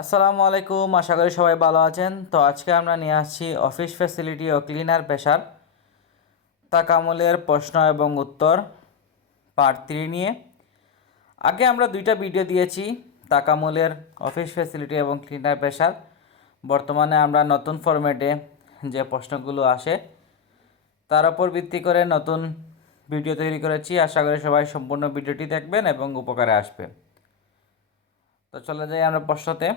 আসসালামু আলাইকুম, আশা করি সবাই ভালো আছেন। তো আজকে আমরা নিয়ে আসছি অফিস ফ্যাসিলিটি ও ক্লিনার পেশার তাকামুলের প্রশ্ন এবং উত্তর পার্ট 3 নিয়ে। আগে আমরা দুইটা ভিডিও দিয়েছি তাকামুলের অফিস ফ্যাসিলিটি এবং ক্লিনার পেশার। বর্তমানে আমরা নতুন ফরম্যাটে যে প্রশ্নগুলো আসে তার উপর ভিত্তি করে নতুন ভিডিও তৈরি করেছি। আশা করি সবাই সম্পূর্ণ ভিডিওটি দেখবেন এবং উপকারে আসবে। তো চলে যাই আমরা প্রশ্নতে।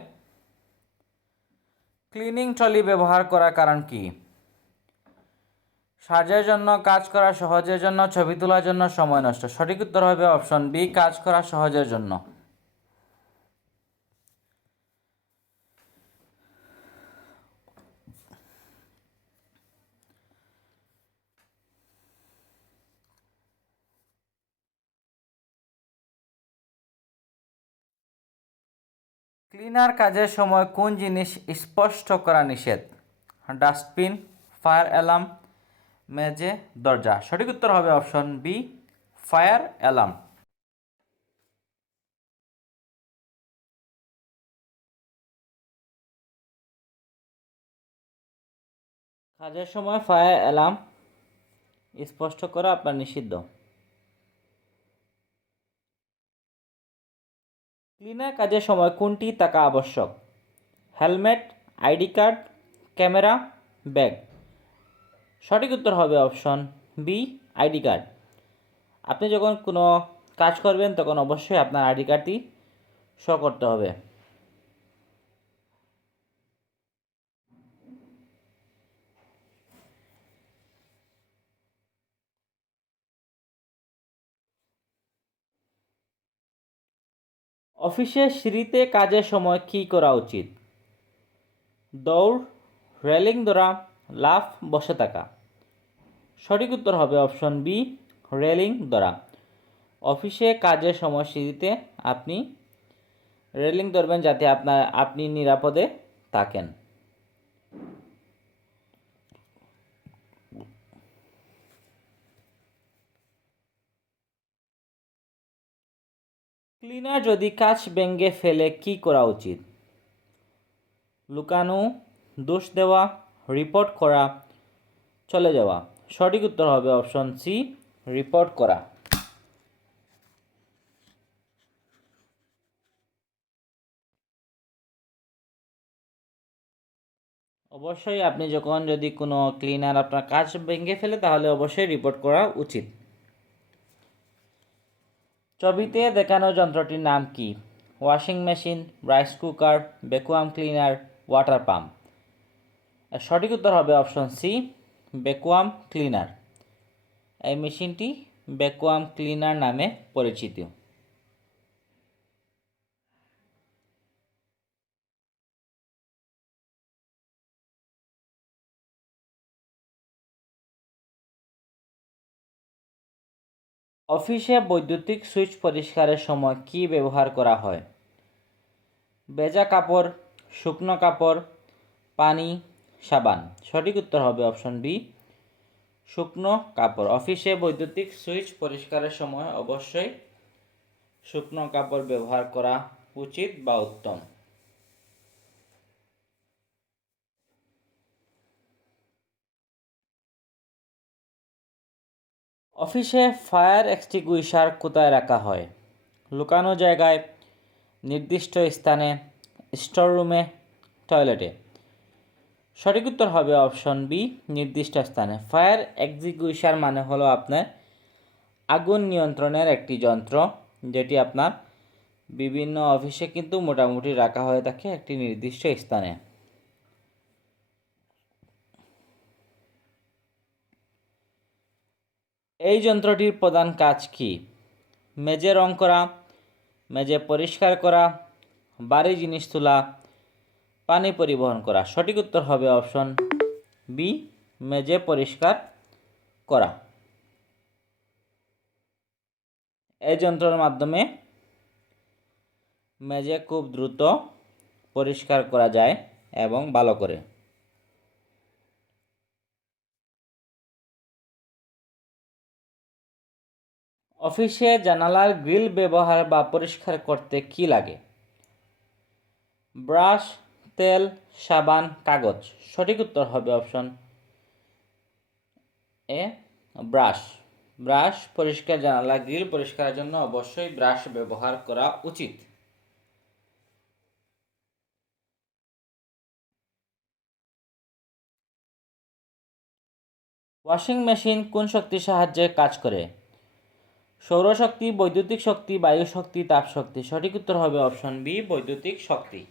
ক্লিনিং ট্রলি ব্যবহার করার কারণ কি? সাজের জন্য, কাজ করা সহজের জন্য, ছবি তোলার জন্য, সময় নষ্ট। সঠিক উত্তর হবে অপশন বি, কাজ করা সহজের জন্য। ক্লিনার কাজের সময় কোন জিনিস স্পষ্ট করা নিষেধ? ডাস্টবিন, ফায়ার অ্যালার্ম, মেঝে, দরজা। সঠিক উত্তর হবে অপশন বি, ফায়ার অ্যালার্ম। কাজের সময় ফায়ার অ্যালার্ম স্পষ্ট করা আপনার নিষিদ্ধ। ক্লিনার কাজের সময় কোনটি থাকা আবশ্যক? Helmet, ID card, camera, bag. সঠিক উত্তর হবে অপশন বি, আইডি কার্ড। আপনি যখন কোনো কাজ করবেন তখন অবশ্যই আপনার আইডি কার্ডটি শো করতে হবে। অফিসের সিঁড়িতে কাজের সময় কী করা উচিত? দৌড়, রেলিং ধরা, লাফ, বসে থাকা। সঠিক উত্তর হবে অপশন বি, রেলিং ধরা। অফিসে কাজের সময় সিঁড়িতে আপনি রেলিং ধরবেন যাতে আপনি নিরাপদে থাকেন। ক্লিনার যদি কাঁচ ভেঙে ফেলে কী করা উচিত? লুকানো, দোষ দেওয়া, রিপোর্ট করা, চলে যাওয়া। সঠিক উত্তর হবে অপশন সি, রিপোর্ট করা। অবশ্যই আপনি যদি কোনো ক্লিনার আপনার কাজ ভেঙে ফেলে তাহলে অবশ্যই রিপোর্ট করা উচিত। ছবিতে দেখানো যন্ত্রটির নাম কি? Washing machine, rice cooker, vacuum cleaner, water pump. সঠিক উত্তর হবে অপশন সি, ভ্যাকুয়াম ক্লিনার। এই মেশিনটি ভ্যাকুয়াম ক্লিনার নামে পরিচিত। অফিসে বৈদ্যুতিক সুইচ পরিষ্কারের সময় কি ব্যবহার করা হয়? ভেজা কাপড়, শুকনো কাপড়, পানি, সাবান। সঠিক উত্তর হবে অপশন বি, শুকনো কাপড়। অফিসে বৈদ্যুতিক সুইচ পরিষ্কারের সময় অবশ্যই শুকনো কাপড় ব্যবহার করা উচিত বা উত্তম। অফিসে ফায়ার এক্সটিংগুইশার কোথায় রাখা হয়? লুকানো জায়গায়, নির্দিষ্ট স্থানে, স্টোর রুমে, টয়লেটে। সঠিক উত্তর হবে অপশন বি, নির্দিষ্ট স্থানে। ফায়ার এক্সটিংগুইশার মানে হলো আপনার আগুন নিয়ন্ত্রণের একটি যন্ত্র, যেটি আপনার বিভিন্ন অফিসে কিন্তু মোটামুটি রাখা হয়ে থাকে একটি নির্দিষ্ট স্থানে। এই যন্ত্রটির প্রধান কাজ কি? মেঝে রং করা, মেঝে পরিষ্কার করা, ভারী জিনিস তোলা, পানি পরিবহন করা। সঠিক উত্তর হবে অপশন বি, মেঝে পরিষ্কার করা। এই যন্ত্রের মাধ্যমে মেঝে খুব দ্রুত পরিষ্কার করা যায় এবং ভালো করে। অফিসে জানালার গ্রিল ব্যবহার বা পরিষ্কার করতে কি লাগে? ব্রাশ, তেল, সাবান, কাগজ। সঠিক উত্তর হবে অপশন এ ব্রাশ। ব্রাশ পরিষ্কার জানালা গ্রিল পরিষ্কারের জন্য অবশ্যই ব্রাশ ব্যবহার করা উচিত। ওয়াশিং মেশিন কোন শক্তির সাহায্যে কাজ করে? সৌরশক্তি, বৈদ্যুতিক শক্তি, বায়ু শক্তি, তাপ শক্তি। সঠিক উত্তর হবে অপশন বি বৈদ্যুতিক শক্তি।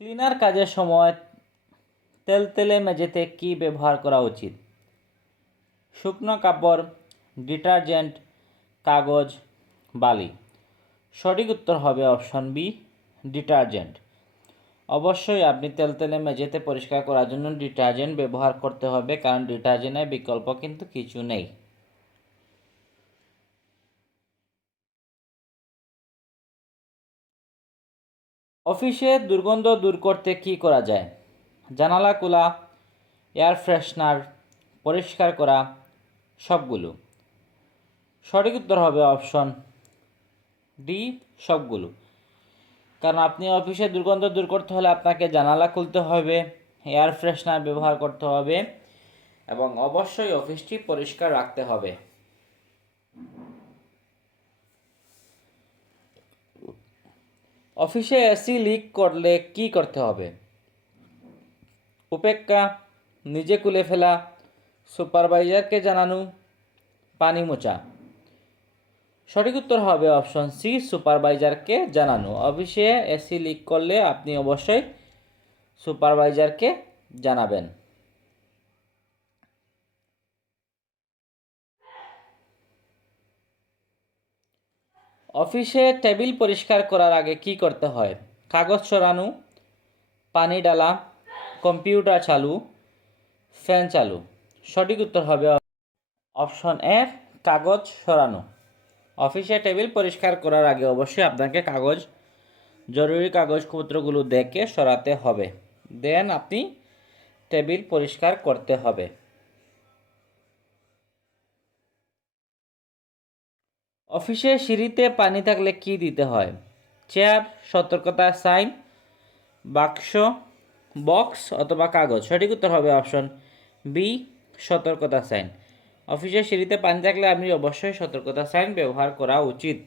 ক্লিনার কাজের সময় তেলতেলে মেঝেতে কি ব্যবহার করা উচিত? শুকনো কাপড়, ডিটারজেন্ট, কাগজ, বালি। সঠিক উত্তর হবে অপশন বি ডিটারজেন্ট। অবশ্যই আপনি তেলতেলে মেঝেতে পরিষ্কার করার জন্য ডিটারজেন্ট ব্যবহার করতে হবে, কারণ ডিটারজেন্টের বিকল্প কিন্তু কিছু নেই। অফিসে দুর্গন্ধ দূর করতে কি করা যায়? জানালা খোলা, এয়ার ফ্রেশনার, পরিষ্কার করা, সবগুলো। সঠিক উত্তর হবে অপশন ডি সবগুলো। কারণ আপনি অফিসে দুর্গন্ধ দূর করতে হলে আপনাকে জানালা খুলতে হবে, এয়ার ফ্রেশনার ব্যবহার করতে হবে এবং অবশ্যই অফিসটি পরিষ্কার রাখতে হবে। অফিসে এসি লিক করলে কি করতে হবে? উপেক্ষা, নিজে খুলে ফেলা, সুপারভাইজারকে জানানো, পানি মোছা। সঠিক উত্তর হবে অপশন সি সুপারভাইজারকে জানানো। অফিসে এসি লিক করলে আপনি অবশ্যই সুপারভাইজারকে জানাবেন। অফিসে টেবিল পরিষ্কার করার আগে কি করতে হয়? কাগজ সরানো, পানি ডালা, কম্পিউটার চালু, ফ্যান চালু। সঠিক উত্তর হবে অপশন এ কাগজ সরানো। অফিসে টেবিল পরিষ্কার করার আগে অবশ্যই আপনাকে জরুরি কাগজপত্রগুলো দেখে সরাতে হবে, দেন আপনি টেবিল পরিষ্কার করতে হবে। অফিসে সিঁড়িতে পানি থাকলে কি দিতে হয়? চেয়ার, সতর্কতা সাইন, বাক্স, বক্স অথবা কাগজ। সঠিক উত্তর হবে অপশন বি সতর্কতা সাইন। অফিসের সিঁড়িতে পানি থাকলে আপনি অবশ্যই সতর্কতা সাইন ব্যবহার করা উচিত।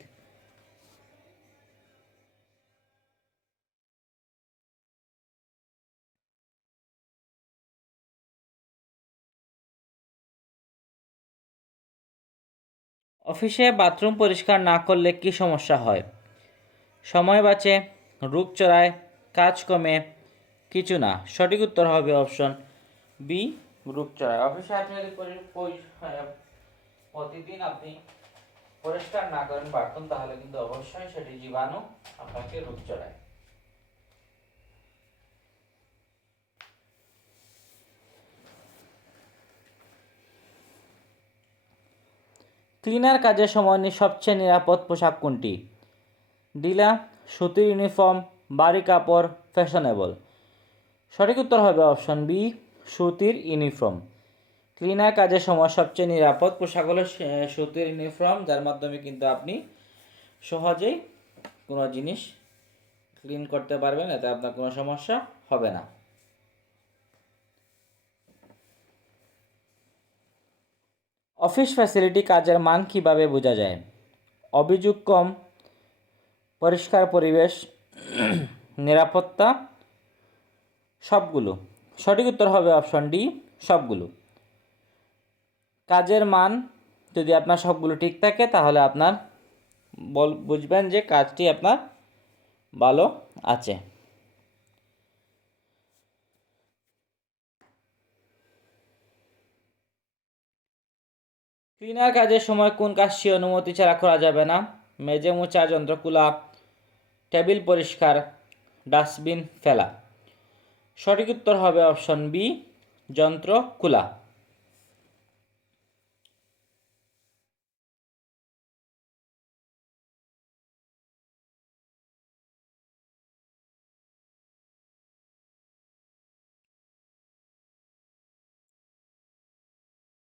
অফিসে বাথরুম পরিষ্কার না করলে কি সমস্যা হয়? সময় বাঁচে, রোগ চড়ায়, কাজ কমে, কিছু না। সঠিক উত্তর হবে অপশন বি রোগ চড়ায়। অফিসে আপনি যদি প্রতিদিন আপনি পরিষ্কার না করেন বাথরুম, তাহলে কিন্তু অবশ্যই সেটি জীবাণু আপনাকে রোগ চড়ায়। ক্লিনার কাজের সময় সবচেয়ে নিরাপদ পোশাক কোনটি? ঢিলা, সুতির ইউনিফর্ম, ভারী কাপড়, ফ্যাশনেবল। সঠিক উত্তর হবে অপশন বি সুতির ইউনিফর্ম। ক্লিনার কাজের সময় সবচেয়ে নিরাপদ পোশাক হলো সুতির ইউনিফর্ম, যার মাধ্যমে কিন্তু আপনি সহজেই কোনো জিনিস ক্লিন করতে পারবেন, এতে আপনার কোনো সমস্যা হবে না। অফিস ফ্যাসিলিটি কাজের মান কিভাবে বোঝা যায়? অভিযোগ কম, পরিষ্কার পরিবেশ, নিরাপত্তা, সবগুলো। সঠিক উত্তর হবে অপশন ডি সবগুলো। কাজের মান যদি আপনার সবগুলো ঠিক থাকে, তাহলে আপনার বুঝবেন যে কাজটি আপনার ভালো আছে। ক্লিনার কাজের সময় কোন কাজটি অনুমতি ছাড়া করা যাবে না? মেঝে মোছা, যন্ত্র খোলা, টেবিল পরিষ্কার, ডাস্টবিন ফেলা। সঠিক উত্তর হবে অপশন বি যন্ত্র খোলা।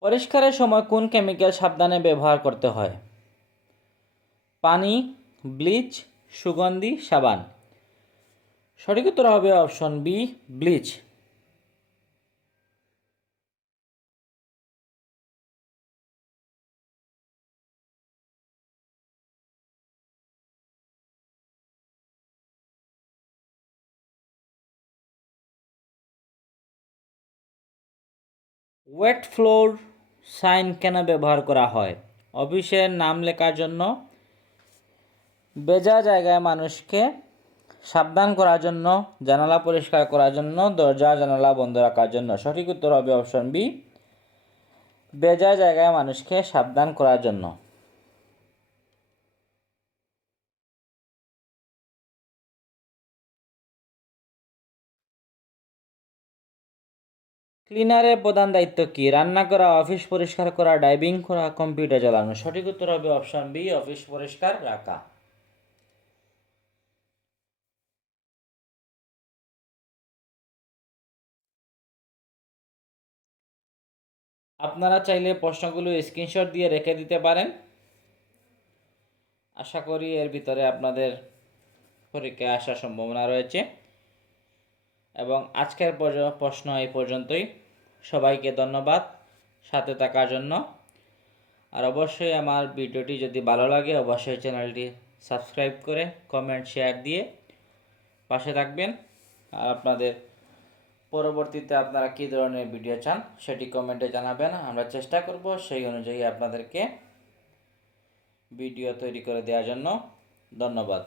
পরিষ্কারের সময় কোন কেমিক্যাল সাবধানে ব্যবহার করতে হয়? পানি, ব্লিচ, সুগন্ধি, সাবান। সঠিক উত্তর হবে option B, bleach. Wet floor sign কেন ব্যবহার করা হয়? অফিসের নাম লেখার জন্য, ভেজা জায়গায় মানুষকে সাবধান করার জন্য, জানালা পরিষ্কার করার জন্য, দরজা জানালা বন্ধ রাখার জন্য। সঠিক উত্তর হবে অপশন বি, ভেজা জায়গায় মানুষকে সাবধান করার জন্য। ক্লিনারের প্রধান দায়িত্ব কি? রান্না করা, অফিস পরিষ্কার করা, ড্রাইভিং করা, কম্পিউটার চালানো। সঠিক উত্তর হবে অপশন বি, অফিস পরিষ্কার রাখা। আপনারা চাইলে প্রশ্নগুলো স্ক্রিনশট দিয়ে রেখে দিতে পারেন। আশা করি এর ভিতরে আপনাদের পরীক্ষায় আসার সম্ভাবনা রয়েছে। এবং আজকের প্রশ্ন এই পর্যন্তই। সবাইকে ধন্যবাদ সাথে থাকার জন্য। আর অবশ্যই আমার ভিডিওটি যদি ভালো লাগে অবশ্যই চ্যানেলটি সাবস্ক্রাইব করে কমেন্ট শেয়ার দিয়ে পাশে থাকবেন। আর আপনাদের পরবর্তীতে আপনারা কী ধরনের ভিডিও চান সেটি কমেন্টে জানাবেন। আমরা চেষ্টা করব সেই অনুযায়ী আপনাদেরকে ভিডিও তৈরি করে দেওয়ার জন্য। ধন্যবাদ।